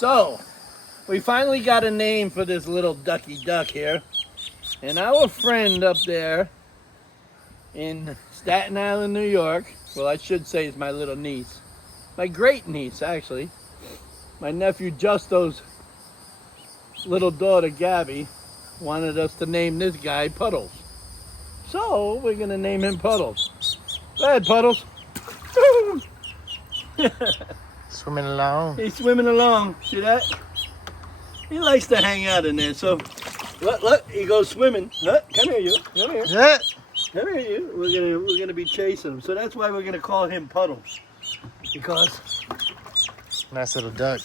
So, we finally got a name for this little ducky duck here. And our friend up there in Staten Island, New York, well, I should say it's my little niece. My great niece, actually. My nephew Justo's little daughter, Gabby, wanted us to name this guy Puddles. So, we're going to name him Puddles. Go ahead, Puddles. Swimming along. He's swimming along. See that? He likes to hang out in there. So, look, he goes swimming. Look, come here, you. Come here. Yeah. Come here, you. We're gonna be chasing him. So that's why we're gonna call him Puddles, because Nice little duck.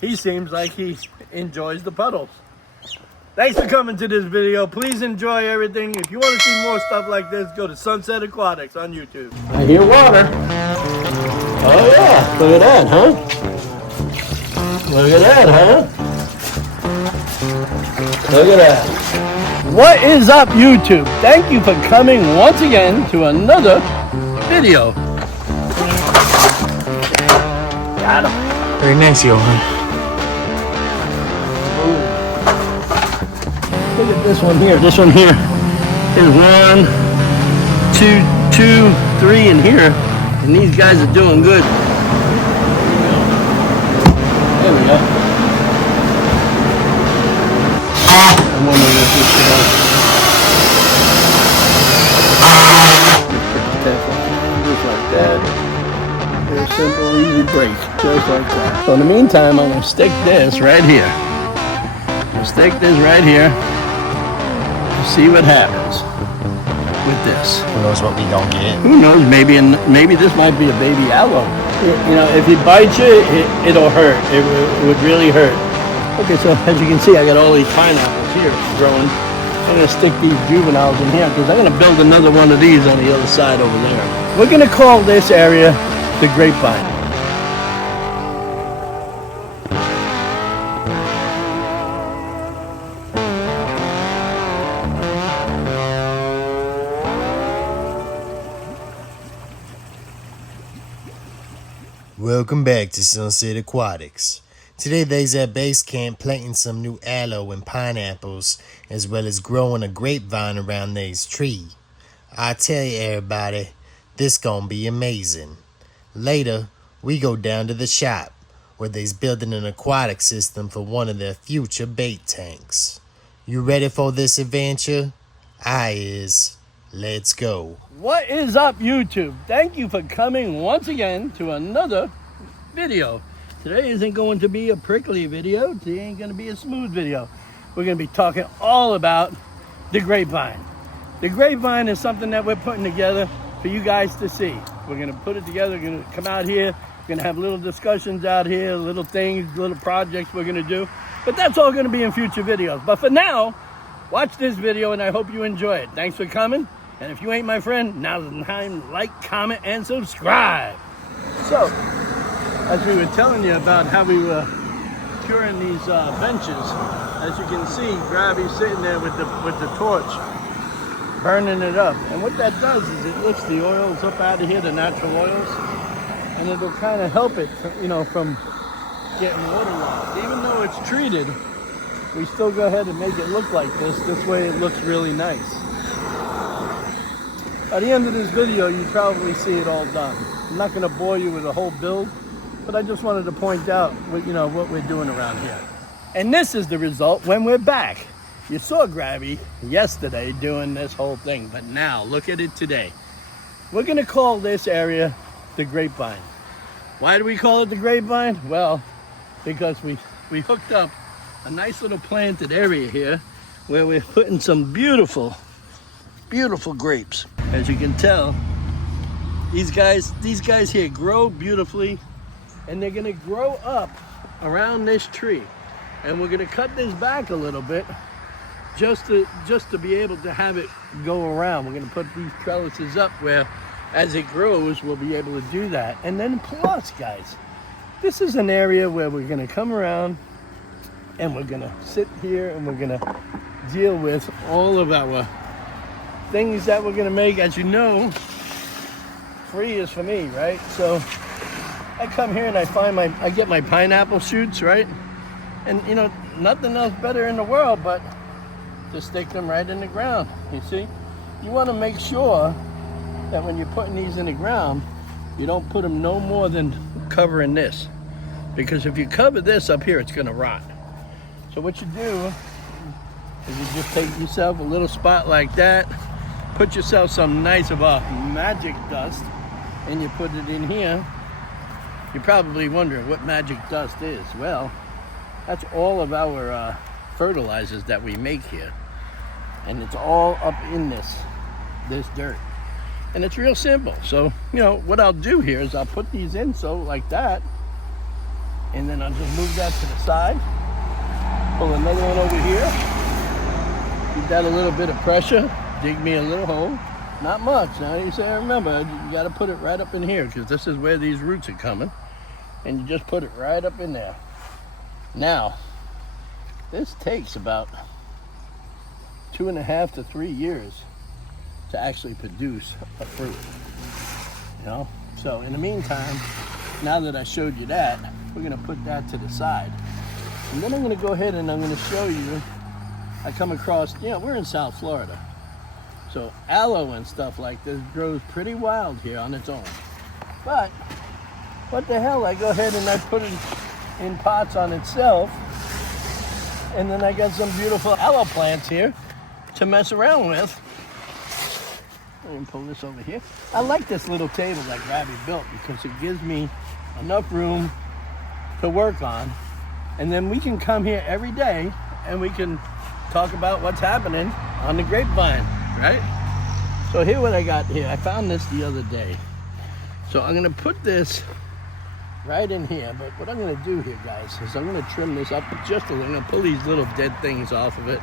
he seems like he enjoys the puddles. Thanks for coming to this video. Please enjoy everything. If you want to see more stuff like this, go to Sunset Aquatics on YouTube. I hear water. Oh yeah, look at that, huh? Look at that, huh? Look at that. What is up, YouTube? Thank you for coming once again to another video. Got him. Very nice, Johan. Look at this one here. This one here is 1, 2, 2, 3 in here. And these guys are doing good. There we go. I'm wondering if this should help. Just like that. Very simple, easy break. Just like that. So in the meantime, I'm going to stick this right here. Stick this right here. See what happens with this. Who knows what we gonna get? Who knows? Maybe this might be a baby aloe. You know, if he bites you, it'll hurt. It would really hurt. Okay, so as you can see, I got all these pineapples here growing. I'm gonna stick these juveniles in here because I'm gonna build another one of these on the other side over there. We're gonna call this area the Grapevine. Welcome back to Sunset Aquatics. Today they's at base camp planting some new aloe and pineapples, as well as growing a grapevine around these tree. I tell you everybody, this gonna be amazing. Later, we go down to the shop, where they's building an aquatic system for one of their future bait tanks. You ready for this adventure? I is. Let's go. What is up, YouTube? Thank you for coming once again to another video. Today isn't going to be a prickly video. Today ain't going to be a smooth video. We're going to be talking all about the grapevine. The grapevine is something that we're putting together for you guys to see. We're going to put it together. We're going to come out here. We're going to have little discussions out here, little things, little projects we're going to do. But that's all going to be in future videos. But for now, watch this video and I hope you enjoy it. Thanks for coming. And if you ain't my friend, now's the time to like, comment, and subscribe. So, as we were telling you about how we were curing these benches, as you can see, Gravey's sitting there with the torch, burning it up. And what that does is it lifts the oils up out of here, the natural oils, and it'll kind of help it, from getting waterlogged. Even though it's treated, we still go ahead and make it look like this. This way it looks really nice. By the end of this video, you probably see it all done. I'm not going to bore you with a whole build, but I just wanted to point out what we're doing around here. And this is the result when we're back. You saw Gravy yesterday doing this whole thing, but now look at it today. We're going to call this area the Grapevine. Why do we call it the Grapevine? Well, because we hooked up a nice little planted area here where we're putting some beautiful grapes. As you can tell, these guys here grow beautifully, and they're gonna grow up around this tree. And we're gonna cut this back a little bit just to be able to have it go around. We're gonna put these trellises up where as it grows, we'll be able to do that. And then plus, guys, this is an area where we're gonna come around and we're gonna sit here and we're gonna deal with all of our things that we're gonna make. As you know, free is for me, right? So I come here and I get my pineapple shoots, right? And you know, nothing else better in the world but to stick them right in the ground. You see, you want to make sure that when you're putting these in the ground, you don't put them no more than covering this, because if you cover this up here, it's going to rot. So what you do is you just take yourself a little spot like that, put yourself some nice of a magic dust, and you put it in here. You're probably wondering what magic dust is. Well, that's all of our fertilizers that we make here, and it's all up in this dirt, and it's real simple. So you know what I'll do here is I'll put these in so like that, and then I'll just move that to the side, pull another one over here, give that a little bit of pressure, dig me a little hole, not much. Now you say, remember, you got to put it right up in here because this is where these roots are coming, and you just put it right up in there. Now this takes about 2.5 to 3 years to actually produce a fruit, you know. So in the meantime, now that I showed you that, we're going to put that to the side, and then I'm going to go ahead and I'm going to show you. I come across, you know, we're in South Florida, so aloe and stuff like this grows pretty wild here on its own. But what the hell, I go ahead and I put it in pots on itself, and then I got some beautiful aloe plants here to mess around with. Let me pull this over here. I like this little table that Gabby built because it gives me enough room to work on, and then we can come here every day and we can talk about what's happening on the grapevine, right? So here what I got here, I found this the other day. So I'm gonna put this right in here, but what I'm gonna do here, guys, is I'm gonna trim this up just a little. I'm gonna pull these little dead things off of it,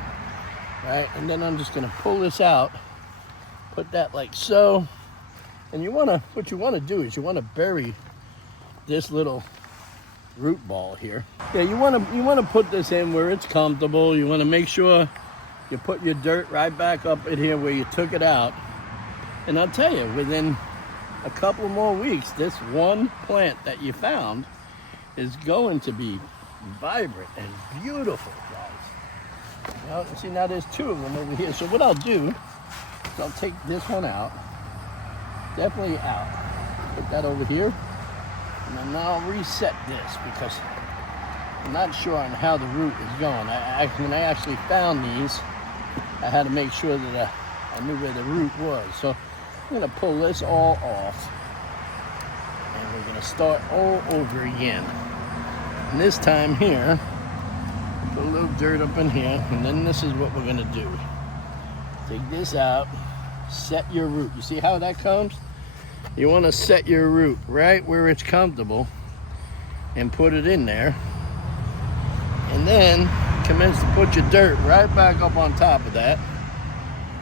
right? And then I'm just gonna pull this out, put that like so. And what you wanna do is you wanna bury this little root ball here. Yeah, you wanna put this in where it's comfortable. You wanna make sure you put your dirt right back up in here where you took it out. And I'll tell you, within a couple more weeks, this one plant that you found is going to be vibrant and beautiful, guys. Well, see, now there's 2 of them over here. So what I'll do is I'll take this one out, definitely out, put that over here, and then I'll reset this because I'm not sure on how the root is going. When I actually found these, I had to make sure that I knew where the root was. So I'm going to pull this all off, and we're going to start all over again. And this time here, put a little dirt up in here, and then this is what we're going to do. Take this out, set your root. You see how that comes? You want to set your root right where it's comfortable and put it in there. And then commence to put your dirt right back up on top of that,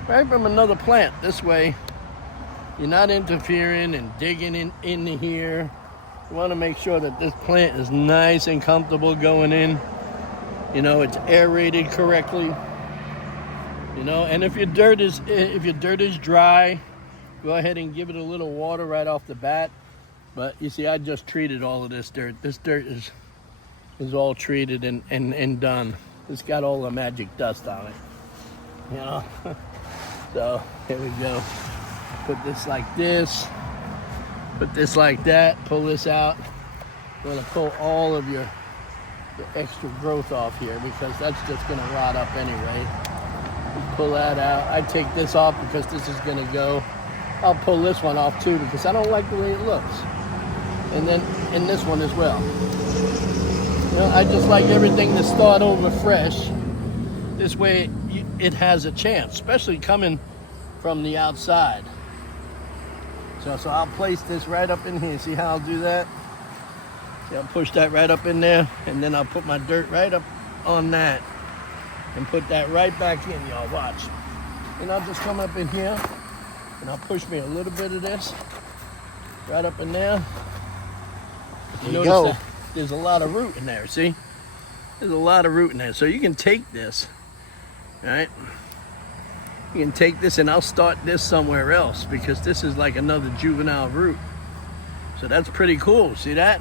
right from another plant. This way, you're not interfering and digging in here. You want to make sure that this plant is nice and comfortable going in. You know, it's aerated correctly. You know, and if your dirt is dry, go ahead and give it a little water right off the bat. But you see, I just treated all of this dirt. This dirt is all treated and done. It's got all the magic dust on it. You know, so here we go. Put this like this, put this like that, pull this out. You're gonna pull all of the extra growth off here because that's just gonna rot up anyway. You pull that out. I take this off because this is gonna go. I'll pull this one off too because I don't like the way it looks. And then in this one as well. You know, I just like everything to start over fresh. This way it has a chance, especially coming from the outside. So I'll place this right up in here. See how I'll do that? See, I'll push that right up in there, and then I'll put my dirt right up on that and put that right back in, y'all. Watch. And I'll just come up in here, and I'll push me a little bit of this right up in there. There you go. That there's a lot of root in there, see? There's a lot of root in there. So you can take this, right? You can take this, and I'll start this somewhere else because this is like another juvenile root. So that's pretty cool. See that?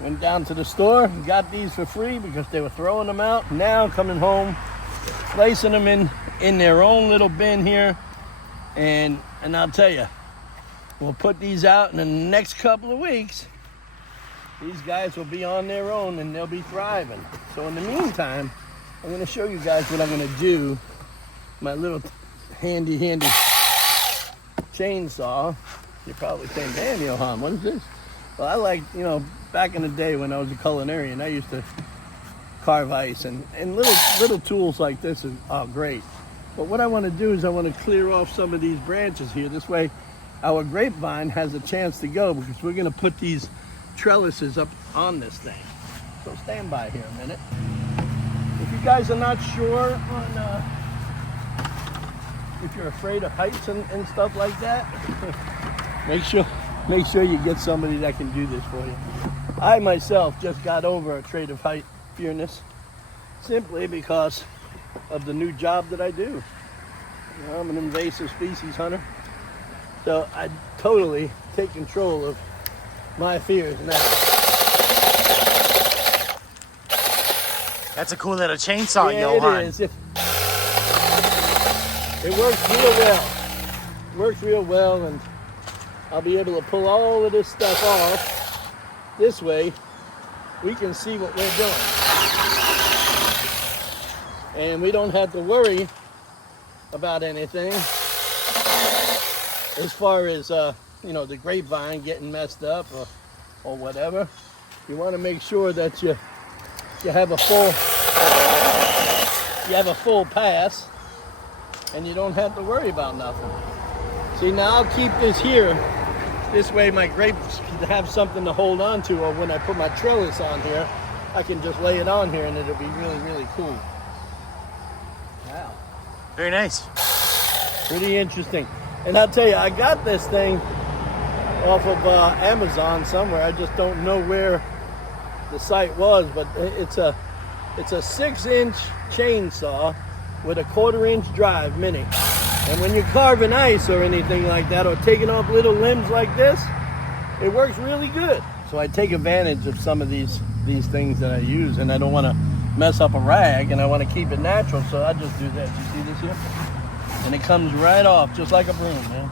Went down to the store, got these for free because they were throwing them out. Now coming home, placing them in their own little bin here. And I'll tell you, we'll put these out in the next couple of weeks. These guys will be on their own and they'll be thriving. So in the meantime, I'm gonna show you guys what I'm gonna do. My little handy chainsaw. You're probably saying, damn, Johan, what is this? Well, I like, back in the day when I was a culinarian, I used to carve ice, and little tools like this are great. But what I want to do is I want to clear off some of these branches here. This way our grapevine has a chance to go, because we're going to put these trellises up on this thing. So stand by here a minute. If you guys are not sure on if you're afraid of heights and stuff like that, make sure you get somebody that can do this for you. I myself just got over a trait of height fearness simply because of the new job that I do. I'm an invasive species hunter, so I totally take control of my fears now. That's a cool little chainsaw, Yeah, Johan. it is. It works real well. It works real well, and I'll be able to pull all of this stuff off. This way, we can see what we're doing. And we don't have to worry about anything as far as, the grapevine getting messed up or whatever. You want to make sure that you have a full pass, and you don't have to worry about nothing. See, now I'll keep this here. This way my grapes have something to hold on to, or when I put my trellis on here, I can just lay it on here and it'll be really, really cool. Wow. Very nice. Pretty interesting. And I'll tell you, I got this thing off of Amazon somewhere. I just don't know where the site was, but it's a 6-inch chainsaw with a 1/4-inch drive mini. And when you're carving ice or anything like that, or taking off little limbs like this, it works really good. So I take advantage of some of these things that I use, and I don't want to mess up a rag, and I want to keep it natural, so I just do this. You see this here? And it comes right off just like a broom, man.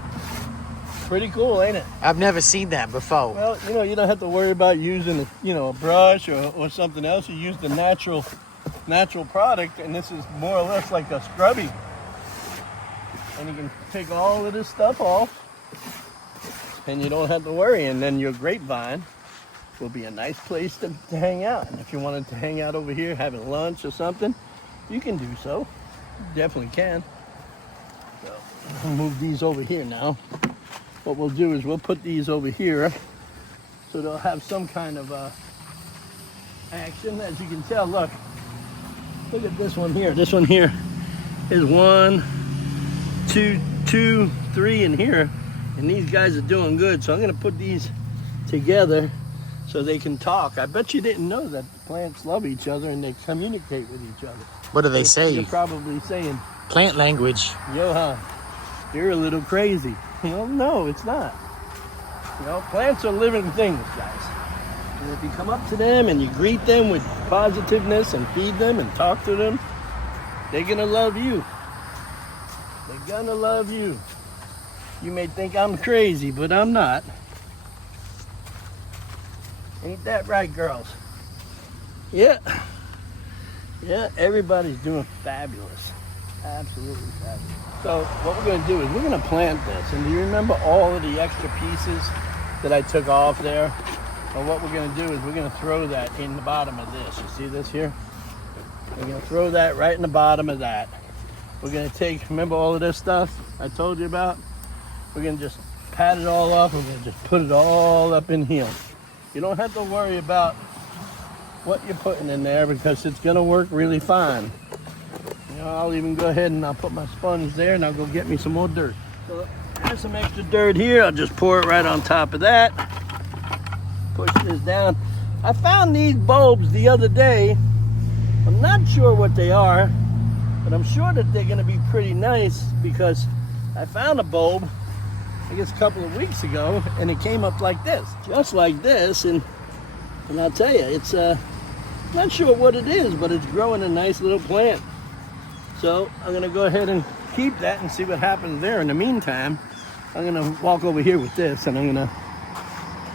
Pretty cool, ain't it? I've never seen that before. Well, you don't have to worry about using a brush or something else. You use the natural product, and this is more or less like a scrubby. And you can take all of this stuff off, and you don't have to worry. And then your grapevine will be a nice place to hang out. And if you wanted to hang out over here having lunch or something, you can do so. You definitely can. So I'll move these over here now. What we'll do is we'll put these over here so they'll have some kind of action. As you can tell, look at this one here. This one here is 1, 2, 3 in here, and these guys are doing good. So I'm gonna put these together so they can talk. I bet you didn't know that plants love each other and they communicate with each other. What do they say? You're probably saying, Plant language. Johan, you're a little crazy. No, it's not. Plants are living things, guys. And if you come up to them and you greet them with positiveness and feed them and talk to them, they're gonna love you. They're gonna love you. You may think I'm crazy, but I'm not. Ain't that right, girls? Yeah. Yeah, everybody's doing fabulous. Absolutely fabulous. So what we're gonna do is we're gonna plant this. And do you remember all of the extra pieces that I took off there? Well, what we're gonna do is we're gonna throw that in the bottom of this. You see this here? We're gonna throw that right in the bottom of that. We're gonna remember all of this stuff I told you about? We're gonna just pat it all off. We're gonna just put it all up in here. You don't have to worry about what you're putting in there because it's gonna work really fine. I'll even go ahead and I'll put my sponge there and I'll go get me some more dirt. So there's some extra dirt here. I'll just pour it right on top of that. Push this down. I found these bulbs the other day. I'm not sure what they are, but I'm sure that they're gonna be pretty nice because I found a bulb I guess a couple of weeks ago, and it came up like this, just like this, and I'll tell you, it's not sure what it is, but it's growing a nice little plant. So I'm gonna go ahead and keep that and see what happens there. In the meantime, I'm gonna walk over here with this, and I'm gonna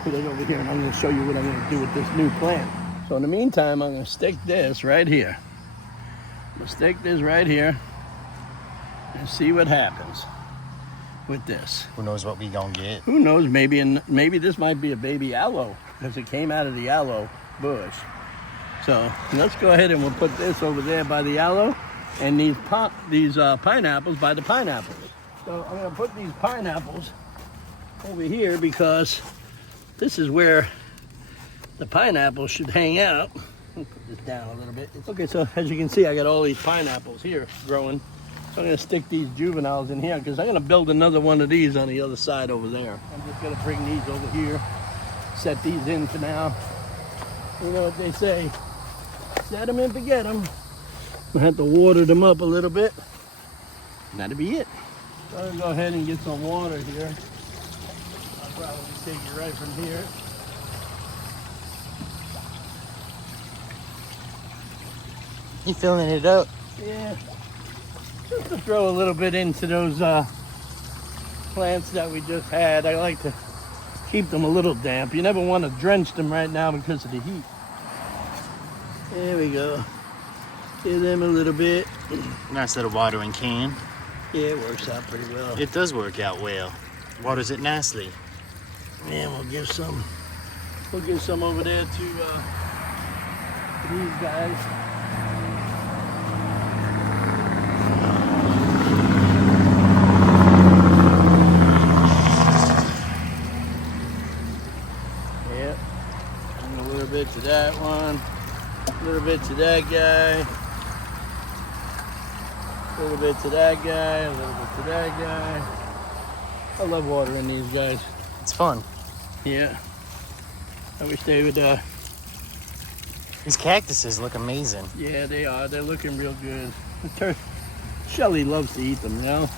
put it over here, and I'm gonna show you what I'm gonna do with this new plant. So in the meantime, I'm gonna stick this right here. I'm gonna stick this right here and see what happens with this. Who knows what we gonna get? Who knows? Maybe this might be a baby aloe because it came out of the aloe bush. So let's go ahead and we'll put this over there by the aloe, and these pineapples by the pineapples. So I'm gonna put these pineapples over here because this is where the pineapples should hang out. Let me put this down a little bit. Okay, so as you can see, I got all these pineapples here growing. So I'm gonna stick these juveniles in here because I'm gonna build another one of these on the other side over there. I'm just gonna bring these over here, set these in for now. You know what they say, set them and forget them. I have to water them up a little bit. And that'll be it. So I'm gonna go ahead and get some water here. I'll probably take it right from here. You filling it up? Yeah. Just to throw a little bit into those plants that we just had. I like to keep them a little damp. You never want to drench them right now because of the heat. There we go. Give them a little bit. Nice little watering can. Yeah, it works out pretty well. It does work out well. Waters it nicely. And we'll give some over there to these guys. Yep. And a little bit to that one. A little bit to that guy. A little bit to that guy. A little bit to that guy. I love watering these guys. It's fun. Yeah. I wish they would, These cactuses look amazing. yeah, they are. They're looking real good. Shelly loves to eat them, you know?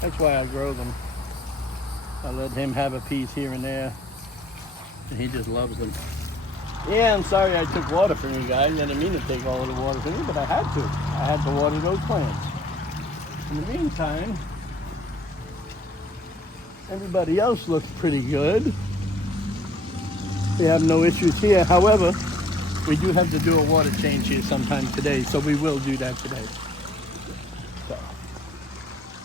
That's why I grow them. I let him have a piece here and there. And he just loves them. Yeah, I'm sorry I took water from you guys. I didn't mean to take all of the water from you, but I had to. I had to water those plants. In the meantime, everybody else looks pretty good. We have no issues here. However, we do have to do a water change here sometime today, so we will do that today. So.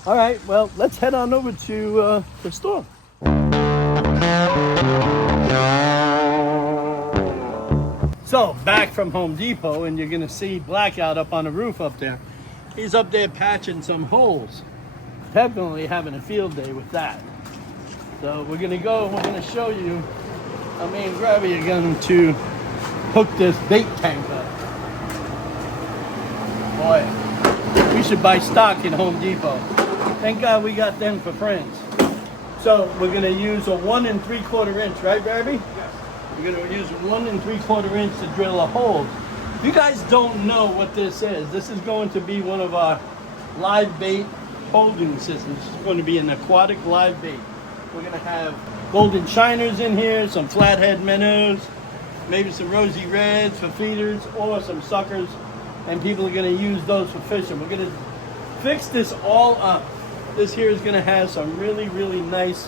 All right, well, let's head on over to the store. So, back from Home Depot, and you're gonna see Blackout up on the roof up there. He's up there patching some holes. Definitely having a field day with that. So we're gonna show you how me and Gravy are going to hook this bait tank up. Boy, we should buy stock in Home Depot. Thank God we got them for friends. So we're gonna use a 1 3/4 inch, right, Gravy? Yes. We're gonna use 1 3/4 inch to drill a hole. If you guys don't know what this is going to be one of our live bait holding systems. It's going to be an aquatic live bait. We're going to have golden shiners in here, some flathead minnows, maybe some rosy reds for feeders, or some suckers, and people are going to use those for fishing. We're going to fix this all up. This here is going to have some really, really nice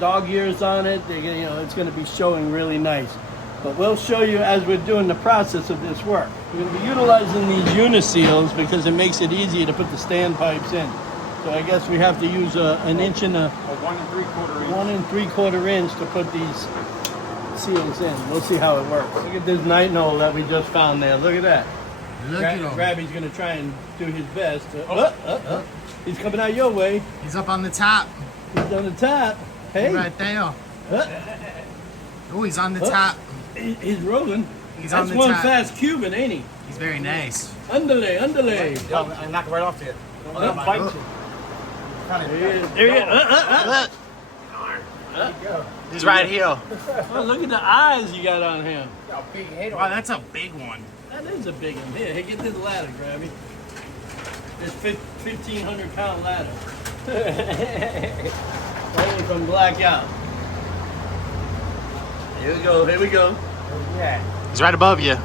dog ears on it. They're gonna, it's going to be showing really nice. But we'll show you as we're doing the process of this work. We're going to be utilizing these uniseals because it makes it easier to put the standpipes in. So I guess we have to use an inch and a 1 3/4 inch. 1 3/4 inch to put these seals in. We'll see how it works. Look at this night knoll that we just found there. Look at that. Look at him. Grabby's going to try and do his best. He's coming out your way. He's up on the top. He's on the top. Hey. Right there. Oh, he's on the top. He's rolling. He's That's on the one top. fast Cuban, ain't he? He's very nice. Underlay. I knock it right off to you. I'm gonna bite you. There he is. There you go. He's right here. Oh, look at the eyes you got on him. Got a big head on Wow, that's a big one. That is a big one. Here, get this ladder, Grabby. This 1,500-pound ladder. Right in from blackout. Here we go, here we go. Yeah. He's right above you.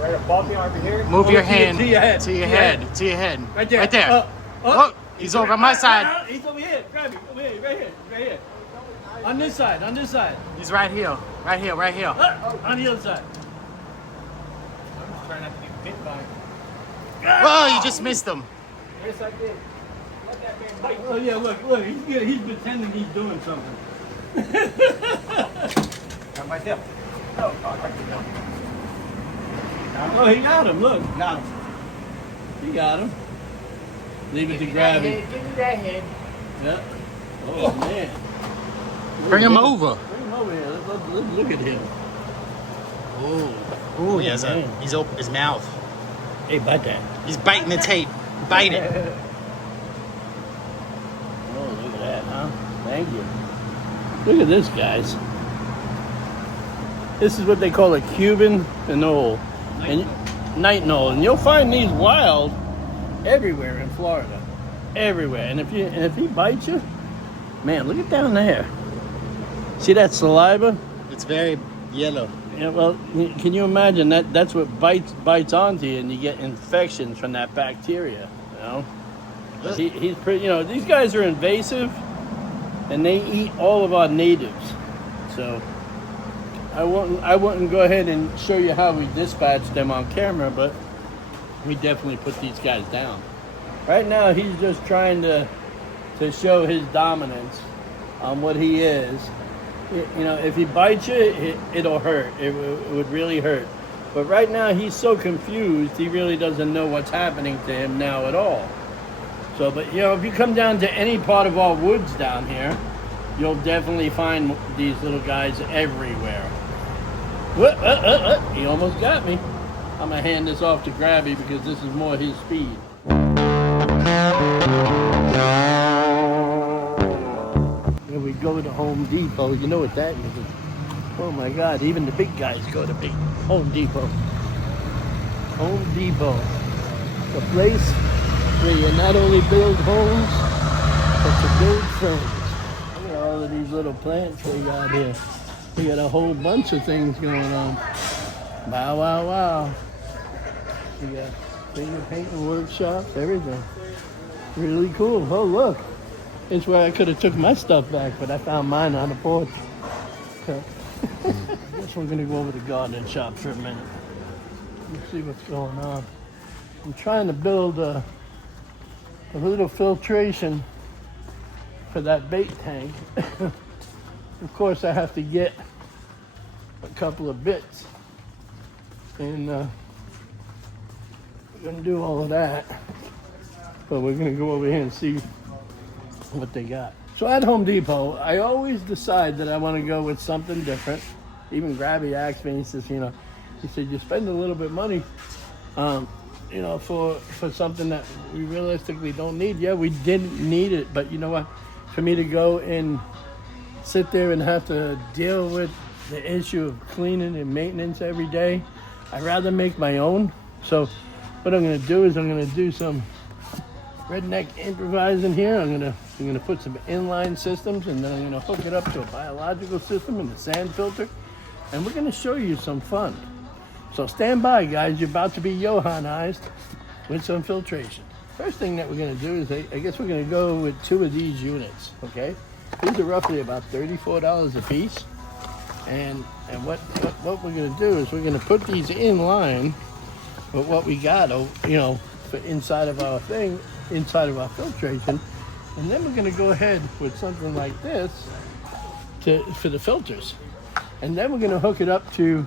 Right above me over here. Move your to hand your head. to your head. To your head. Right there. Right there. Oh, He's over on my side. He's over here. Grab him. Over here, right here, right here. On this side, on this side. He's right here. Right here, right here. On the other side. I'm just trying not to get bit by. Whoa, you just missed him. Yes, I did. Let that man bite. Oh yeah, look, he's pretending he's doing something. Got my hip. Oh, right there. Oh, he got him, look. Got him. He got him. Leave it to grab him. Give me that head. Yeah. Oh man. Bring him over. Bring him over here. Let's look at him. Oh, he has man. he's opened his mouth. Hey, bite that. He's biting the tape. Bite it. Oh, look at that, huh? Thank you. Look at this, guys. This is what they call a Cuban knoll. Night knoll. And you'll find these wild everywhere in Florida. Everywhere. And if he bites you, man, look at down there. See that saliva? It's very yellow. Yeah, well, can you imagine that's what bites onto you, and you get infections from that bacteria, you know? He's pretty, you know, these guys are invasive, and they eat all of our natives. So I wouldn't go ahead and show you how we dispatch them on camera, but we definitely put these guys down. Right now, he's just trying to show his dominance on what he is. You know, if he bites you, it'll hurt. It would really hurt. But right now, he's so confused, he really doesn't know what's happening to him now at all. So, but you know, if you come down to any part of our woods down here, you'll definitely find these little guys everywhere. He almost got me. I'm gonna hand this off to Grabby because this is more his speed. Here we go to Home Depot. You know what that is. Oh my God, even the big guys go to big Home Depot. Home Depot. The place where you not only build homes, but to build friends. Look at all of these little plants we got here. We got a whole bunch of things going on. Wow, wow, wow. We got finger painting workshops, everything. Really cool. Oh, look. It's where I could have took my stuff back, but I found mine on the porch. I guess we're going to go over to the garden shop for a minute. Let's see what's going on. I'm trying to build a little filtration for that bait tank. Of course, I have to get a couple of bits. And we're going to do all of that. But we're going to go over here and see what they got. So at Home Depot, I always decide that I want to go with something different. Even Grabby asked me, he says, you know, he said, you spend a little bit of money, you know, for something that we realistically don't need. Yeah, we didn't need it, but you know what? For me to go and sit there and have to deal with the issue of cleaning and maintenance every day, I'd rather make my own. So what I'm going to do is I'm going to do some redneck improvising here. I'm gonna put some inline systems, and then I'm gonna hook it up to a biological system and a sand filter, and we're gonna show you some fun. So stand by, guys. You're about to be Johanized with some filtration. First thing that we're gonna do is I guess we're gonna go with 2 of these units. Okay, these are roughly about $34 a piece, and what we're gonna do is we're gonna put these in line with what we got, you know, for inside of our filtration, and then we're going to go ahead with something like this for the filters, and then we're going to hook it up to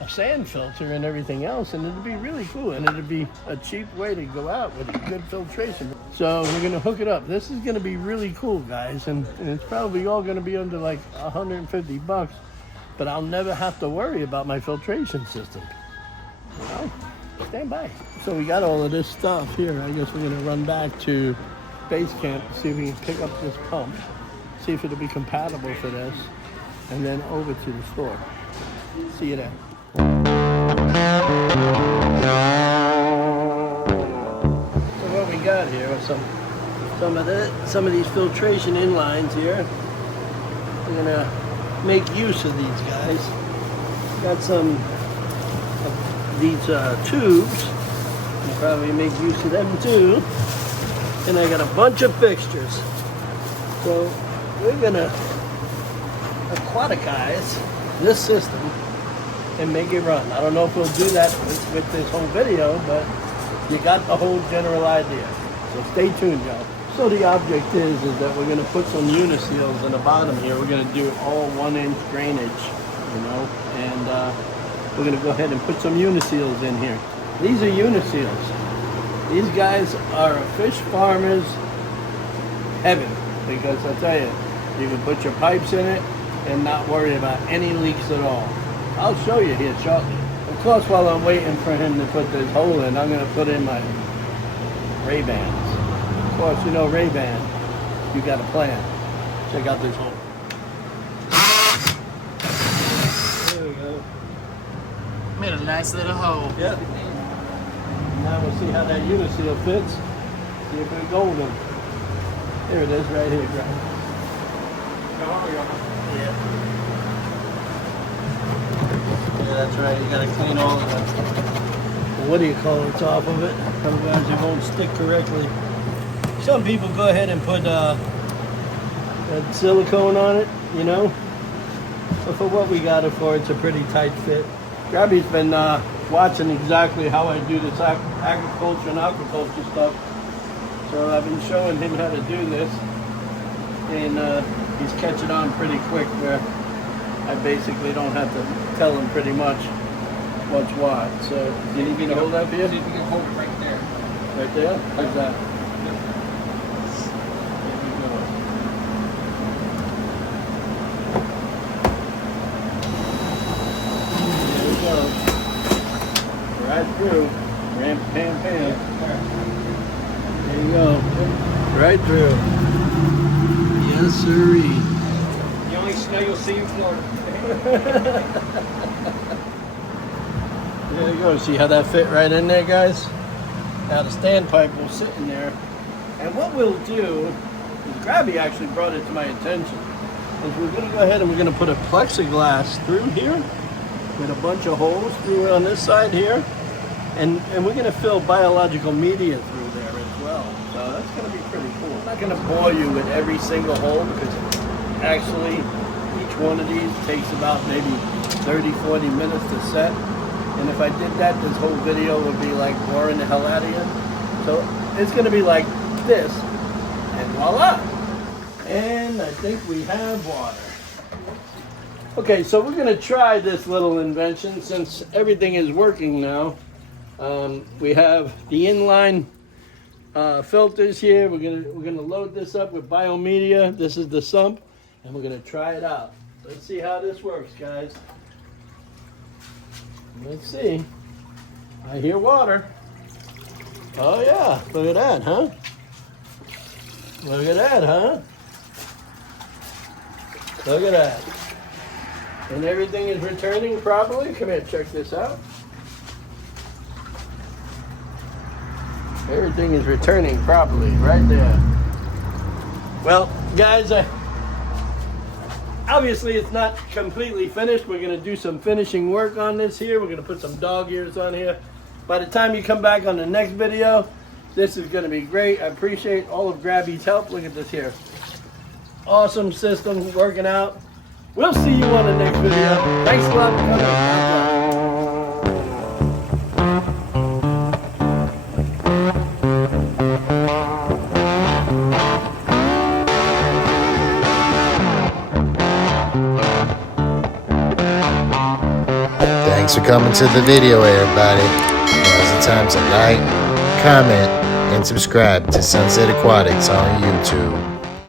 a sand filter and everything else, and it'll be really cool, and it'll be a cheap way to go out with a good filtration. So we're going to hook it up. This is going to be really cool, guys, and it's probably all going to be under like $150, but I'll never have to worry about my filtration system. Well, stand by. So we got all of this stuff here. I guess we're going to run back to base camp, see if we can pick up this pump, see if it'll be compatible for this, and then over to the store. See you there. So what we got here are some of these filtration inlines here. we're gonna make use of these guys. Got some of these tubes. I'll probably make use of them too. And I got a bunch of fixtures. So we're gonna aquaticize this system and make it run. I don't know if we'll do that with this whole video, but you got the whole general idea. So stay tuned, y'all. So the object is that we're gonna put some uniseals in the bottom here. We're gonna do all 1-inch drainage, you know, and we're gonna go ahead and put some uniseals in here. These are uniseals. These guys are a fish farmer's heaven, because I tell you, you can put your pipes in it and not worry about any leaks at all. I'll show you here shortly. Of course, while I'm waiting for him to put this hole in, I'm gonna put in my Ray-Bans. Of course, you know Ray-Ban, you got a plan. Check out this hole. There we go. Made a nice little hole. Yep. Now we'll see how that uniseal fits. See if we're golden. There it is, right here, Greg. Yeah. Yeah, that's right. You gotta clean all of that. What do you call it? Off of it? Otherwise it won't stick correctly. Some people go ahead and put silicone on it, you know. But for what we got it for, it's a pretty tight fit. Grabby's been watching exactly how I do this agriculture and aquaculture stuff. So I've been showing him how to do this. And he's catching on pretty quick, where I basically don't have to tell him pretty much what's what. So, do you need me to hold that for you? See if you can hold it right there. Right there? How's that? There we go. Right through. Ram, pam, pam. There you go. Right through. Yes, sirree. The only snow you'll see in Florida. There you go. See how that fit right in there, guys? Now the standpipe will sit in there. And what we'll do, is Grabby actually brought it to my attention, is we're going to go ahead and we're going to put a plexiglass through here with a bunch of holes through on this side here. And we're going to fill biological media through there as well. So that's going to be pretty cool. I'm not going to bore you with every single hole, because actually each one of these takes about maybe 30-40 minutes to set. And if I did that, this whole video would be like boring the hell out of you. So it's going to be like this, and voila. And I think we have water. Okay, so we're going to try this little invention since everything is working now. We have the inline filters here. We're gonna load this up with biomedia. This is the sump, and we're gonna try it out. Let's see how this works, guys. Let's see. I hear water. Oh yeah, look at that, huh? Look at that, huh? Look at that. And everything is returning properly. Come here, check this out. Everything is returning properly right there. Well, guys, obviously it's not completely finished. We're gonna do some finishing work on this here. We're gonna put some dog ears on here. By the time you come back on the next video, this is gonna be great. I appreciate all of Grabby's help. Look at this here. Awesome system working out. We'll see you on the next video. Thanks a lot for coming. Thanks for coming to the video, everybody. Now's the time to like, comment, and subscribe to Sunset Aquatics on YouTube.